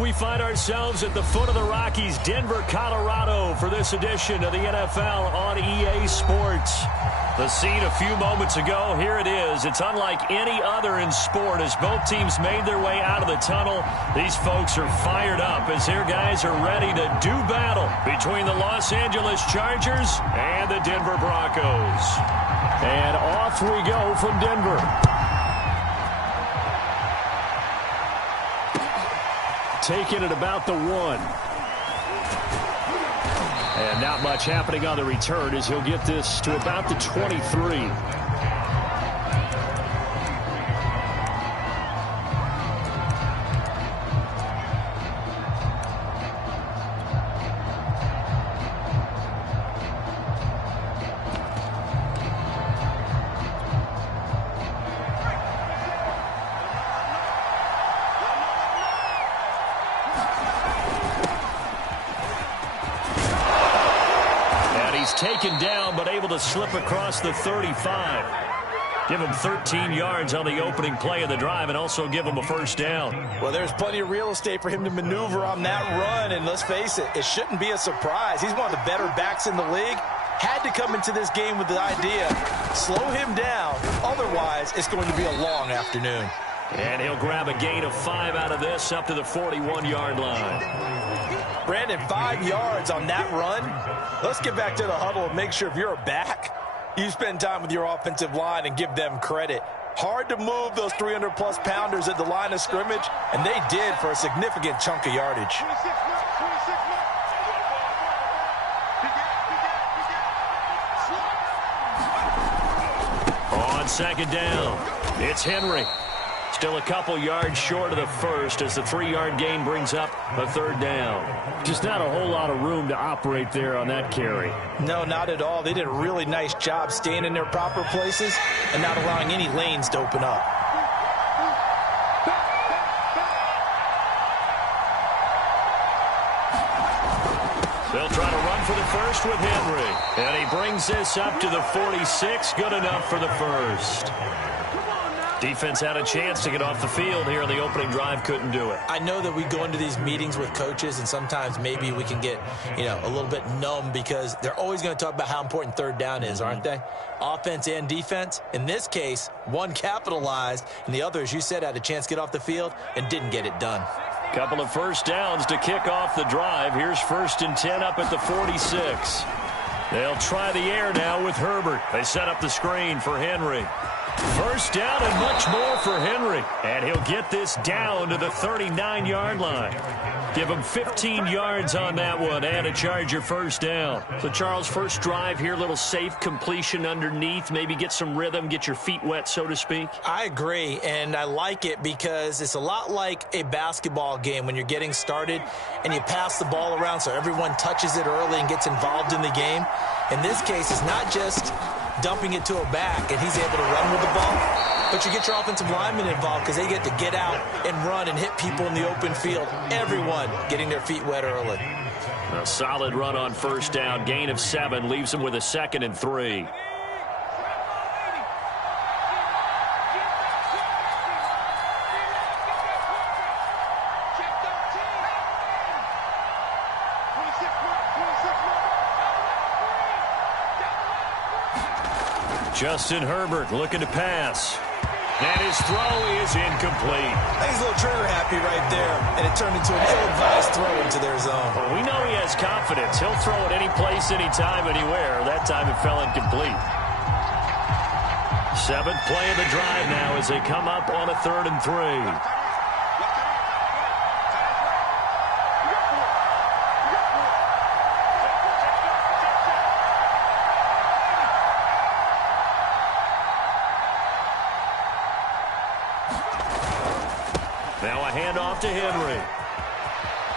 We find ourselves at the foot of the Rockies, Denver, Colorado, for this edition of the NFL on EA Sports. The scene a few moments ago, here it is. It's unlike any other in sport as both teams made their way out of the tunnel. These folks are fired up as their guys are ready to do battle between the Los Angeles Chargers and the Denver Broncos. And off we go from Denver. Taking it about the 1. And not much happening on the return as he'll get this to about the 23. Taken down, but able to slip across the 35. Give him 13 yards on the opening play of the drive and also give him a first down. Well, there's plenty of real estate for him to maneuver on that run, and let's face it, it shouldn't be a surprise. He's one of the better backs in the league. Had to come into this game with the idea, slow him down, otherwise it's going to be a long afternoon. And he'll grab a gain of 5 out of this up to the 41-yard line. Brandon, 5 yards on that run. Let's get back to the huddle and make sure if you're a back, you spend time with your offensive line and give them credit. Hard to move those 300-plus pounders at the line of scrimmage, and they did for a significant chunk of yardage. On second down, it's Henry. Still a couple yards short of the first as the 3-yard gain brings up a third down. Just not a whole lot of room to operate there on that carry. No, not at all. They did a really nice job staying in their proper places and not allowing any lanes to open up. They'll try to run for the first with Henry. And he brings this up to the 46. Good enough for the first. Defense had a chance to get off the field here on the opening drive, couldn't do it. I know that we go into these meetings with coaches, and sometimes maybe we can get, a little bit numb because they're always going to talk about how important third down is, aren't they? Offense and defense. In this case, one capitalized, and the other, as you said, had a chance to get off the field and didn't get it done. Couple of first downs to kick off the drive. Here's 1st and 10 up at the 46. They'll try the air now with Herbert. They set up the screen for Henry. First down and much more for Henry. And he'll get this down to the 39-yard line. Give him 15 yards on that one and a Charger first down. So, Charles, first drive here, little safe completion underneath. Maybe get some rhythm, get your feet wet, so to speak. I agree, and I like it because it's a lot like a basketball game when you're getting started and you pass the ball around so everyone touches it early and gets involved in the game. In this case, it's not just dumping it to a back and he's able to run with the ball, but you get your offensive linemen involved because they get to get out and run and hit people in the open field. Everyone getting their feet wet early. A solid run on first down. Gain of 7 leaves them with a 2nd and 3. Justin Herbert looking to pass. And his throw is incomplete. He's a little trigger happy right there, and it turned into an ill-advised throw into their zone. Well, we know he has confidence. He'll throw it any place, anytime, anywhere. That time it fell incomplete. 7th play of the drive now as they come up on a 3rd and 3. Now a handoff to Henry.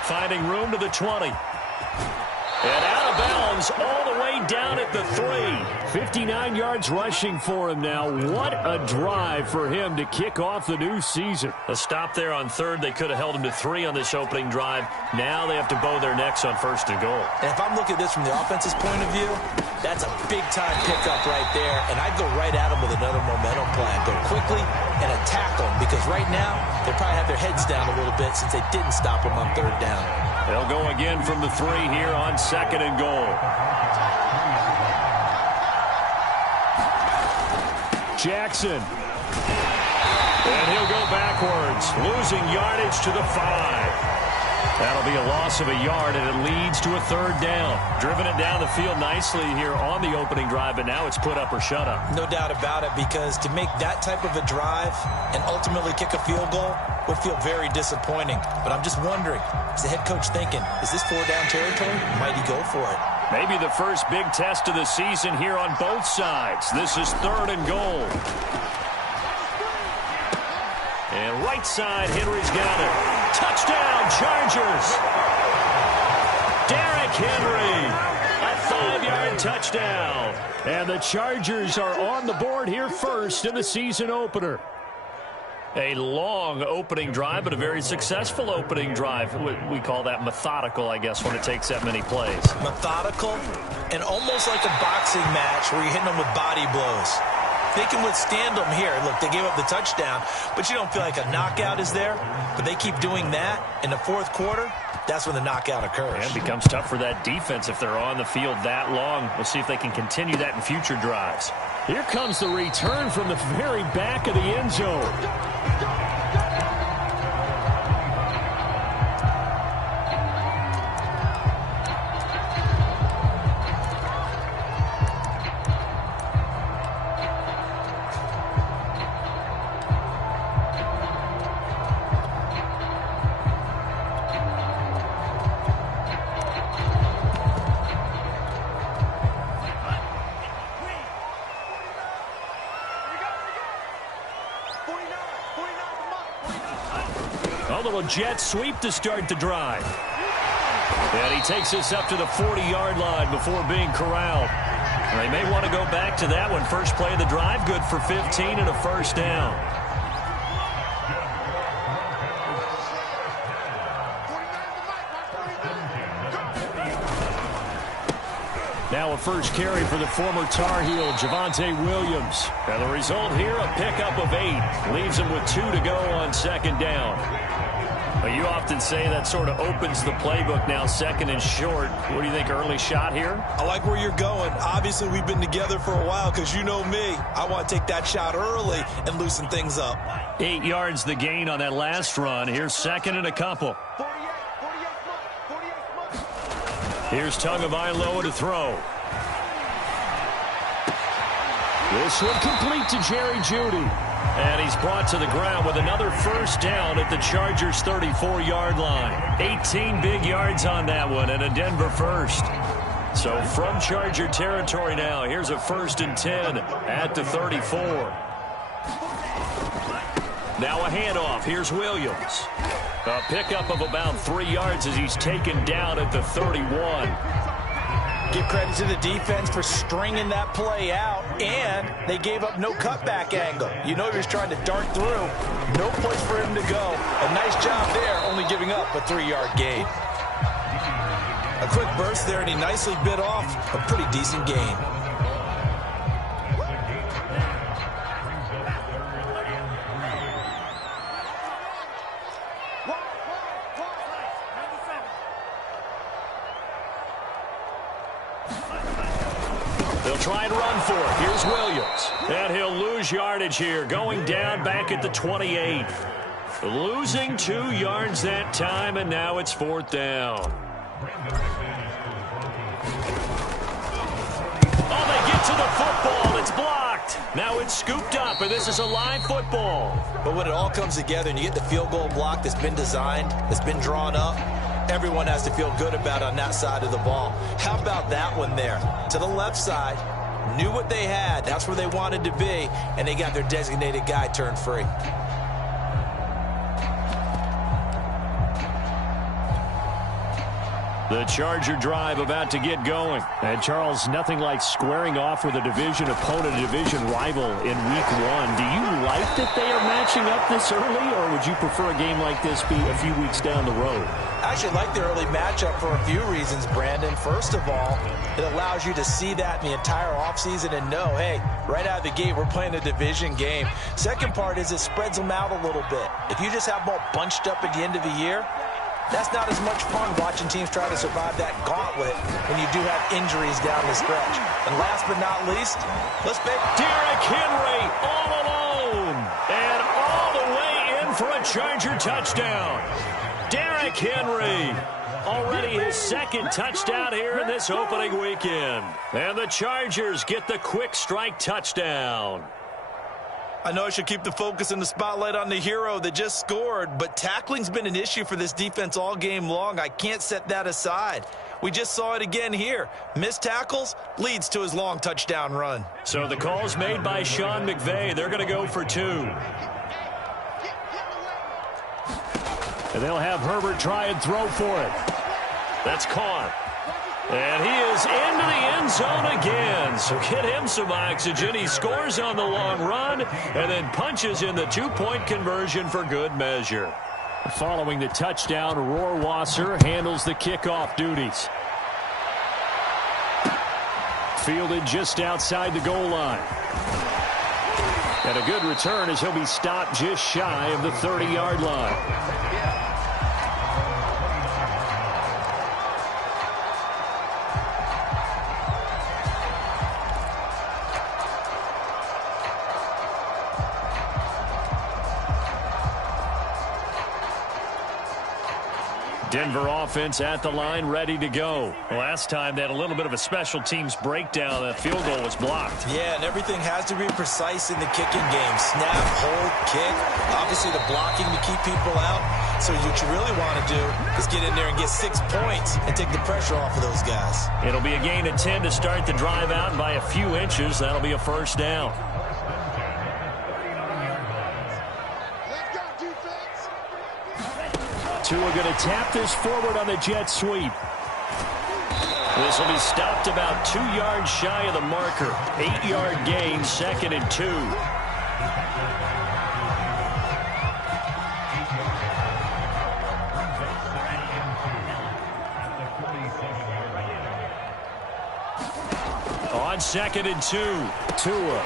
Finding room to the 20. And out of bounds all the way down at the 3. 59 yards rushing for him now. What a drive for him to kick off the new season. A stop there on 3rd. They could have held him to 3 on this opening drive. Now they have to bow their necks on 1st and goal. And if I'm looking at this from the offense's point of view, that's a big-time pickup right there. And I'd go right at him with another momentum play. Go quickly, and attack them, because right now they probably have their heads down a little bit since they didn't stop them on third down. They'll go again from the 3 here on 2nd and goal. Jackson. And he'll go backwards, losing yardage to the 5. That'll be a loss of a yard, and it leads to a 3rd down. Driven it down the field nicely here on the opening drive, but now it's put up or shut up. No doubt about it, because to make that type of a drive and ultimately kick a field goal would feel very disappointing. But I'm just wondering, is the head coach thinking, is this 4-down territory? Might he go for it? Maybe the first big test of the season here on both sides. This is 3rd and goal. And right side, Henry's got it. Touchdown, Chargers. Derrick Henry, a 5-yard touchdown. And the Chargers are on the board here first in the season opener. A long opening drive, but a very successful opening drive. We call that methodical, I guess, when it takes that many plays. Methodical and almost like a boxing match where you're hitting them with body blows. They can withstand them here. Look, they gave up the touchdown, but you don't feel like a knockout is there. But they keep doing that in the 4th quarter. That's when the knockout occurs. And it becomes tough for that defense if they're on the field that long. We'll see if they can continue that in future drives. Here comes the return from the very back of the end zone. Jet sweep to start the drive. And he takes us up to the 40-yard line before being corralled. They may want to go back to that one. First play of the drive, good for 15 and a 1st down. Now a first carry for the former Tar Heel, Javonte Williams. And the result here, a pickup of 8. Leaves him with 2 to go on 2nd down. You often say that sort of opens the playbook now, 2nd and short. What do you think, early shot here? I like where you're going. Obviously, we've been together for a while because you know me. I want to take that shot early and loosen things up. 8 yards the gain on that last run. Here's 2nd and a couple. Here's Tagovailoa to throw. This one complete to Jerry Jeudy. And he's brought to the ground with another 1st down at the Chargers' 34-yard line. 18 big yards on that one and a Denver first. So from Charger territory now, here's a 1st and 10 at the 34. Now a handoff. Here's Williams. A pickup of about 3 yards as he's taken down at the 31. Give credit to the defense for stringing that play out, and they gave up no cutback angle. You know he was trying to dart through. No place for him to go. A nice job there, only giving up a 3-yard gain. A quick burst there, and he nicely bit off a pretty decent gain. Try and run for it. Here's Williams. And he'll lose yardage here. Going down back at the 28. Losing 2 yards that time, and now it's 4th down. Oh, they get to the football. It's blocked. Now it's scooped up, and this is a live football. But when it all comes together and you get the field goal block that's been designed, that's been drawn up, everyone has to feel good about it on that side of the ball. How about that one there? To the left side, knew what they had. That's where they wanted to be, and they got their designated guy turned free. The Charger drive about to get going. And, Charles, nothing like squaring off with a division opponent, a division rival in Week 1. Do you like that they are matching up this early, or would you prefer a game like this be a few weeks down the road? I actually like the early matchup for a few reasons, Brandon. First of all, it allows you to see that in the entire offseason and know, hey, right out of the gate, we're playing a division game. Second part is it spreads them out a little bit. If you just have them all bunched up at the end of the year, that's not as much fun watching teams try to survive that gauntlet when you do have injuries down the stretch. And last but not least, let's bet Derrick Henry all alone and all the way in for a Charger touchdown. Derrick Henry, already his second touchdown here in this opening weekend. And the Chargers get the quick strike touchdown. I know I should keep the focus and the spotlight on the hero that just scored, but tackling's been an issue for this defense all game long. I can't set that aside. We just saw it again here. Missed tackles leads to his long touchdown run. So the call's made by Sean McVay. They're going to go for 2. And they'll have Herbert try and throw for it. That's caught. And he is into the end zone again. So get him some oxygen. He scores on the long run and then punches in the 2-point conversion for good measure. Following the touchdown, Rohrwasser handles the kickoff duties. Fielded just outside the goal line. And a good return as he'll be stopped just shy of the 30-yard line. Denver offense at the line, ready to go. Last time they had a little bit of a special teams breakdown. The field goal was blocked. Yeah, and everything has to be precise in the kicking game. Snap, hold, kick. Obviously the blocking to keep people out. So what you really want to do is get in there and get 6 points and take the pressure off of those guys. It'll be a gain of 10 to start the drive out, and by a few inches, that'll be a first down. Tua going to tap this forward on the jet sweep. This will be stopped about 2 yards shy of the marker. 8-yard gain, 2nd and 2. On 2nd and 2, Tua.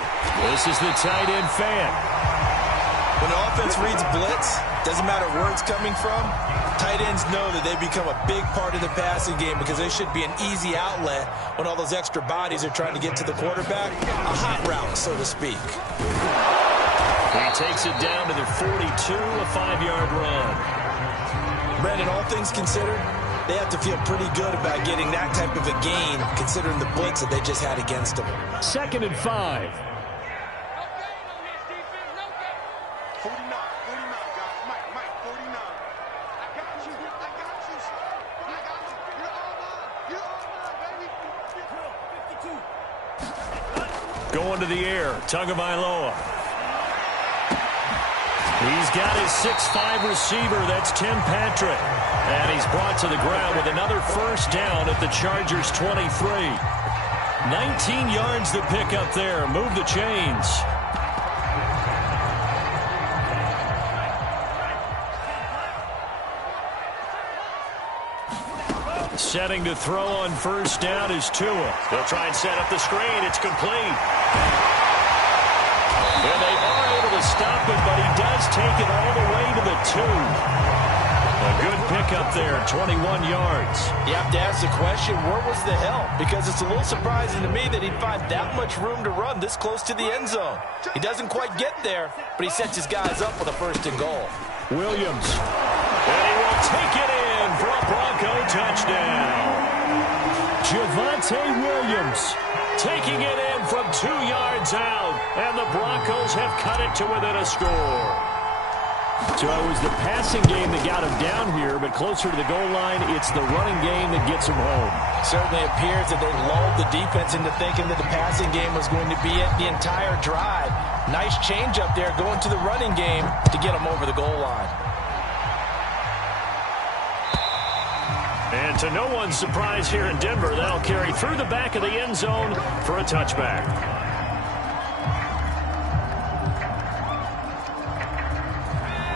This is the tight end fan. When the offense reads blitz, doesn't matter where it's coming from, tight ends know that they become a big part of the passing game because they should be an easy outlet when all those extra bodies are trying to get to the quarterback. A hot route, so to speak. He takes it down to the 42, a 5-yard run. Brandon, all things considered, they have to feel pretty good about getting that type of a gain considering the blitz that they just had against them. 2nd and 5. Going to the air, Tagovailoa. He's got his 6'5 receiver, that's Tim Patrick. And he's brought to the ground with another first down at the Chargers' 23. 19 yards to pick up there. Move the chains. Setting to throw on first down is Tua. They'll try and set up the screen. It's complete. And they are able to stop it, but he does take it all the way to the 2. A good pickup there, 21 yards. You have to ask the question, where was the help? Because it's a little surprising to me that he'd find that much room to run this close to the end zone. He doesn't quite get there, but he sets his guys up with a 1st and goal. Williams. And he will take it in for a Bronco touchdown. Javonte Williams taking it in from 2 yards out. And the Broncos have cut it to within a score. So it was the passing game that got him down here, but closer to the goal line, it's the running game that gets him home. Certainly appears that they lulled the defense into thinking that the passing game was going to be it the entire drive. Nice change up there going to the running game to get him over the goal line. And to no one's surprise here in Denver, that'll carry through the back of the end zone for a touchback.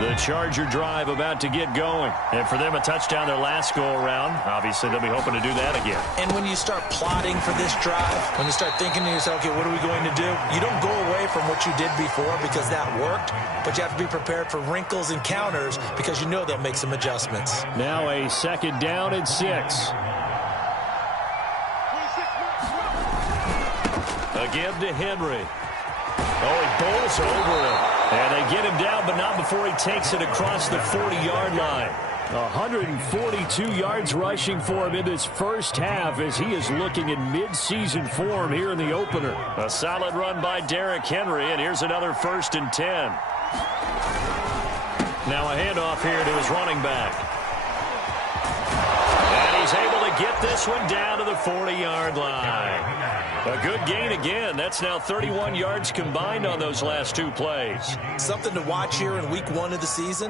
The Charger drive about to get going. And for them, a touchdown their last go-around. Obviously, they'll be hoping to do that again. And when you start plotting for this drive, when you start thinking to yourself, okay, what are we going to do? You don't go away from what you did before because that worked, but you have to be prepared for wrinkles and counters because you know they'll make some adjustments. Now a 2nd down and 6. Again to Henry. Oh, he bowls over him. And they get him down, but not before he takes it across the 40-yard line. 142 yards rushing for him in this first half as he is looking in mid-season form here in the opener. A solid run by Derrick Henry, and here's another 1st and 10. Now a handoff here to his running back. And he's able to get this one down to the 40-yard line. A good gain again. That's now 31 yards combined on those last 2 plays. Something to watch here in week 1 of the season.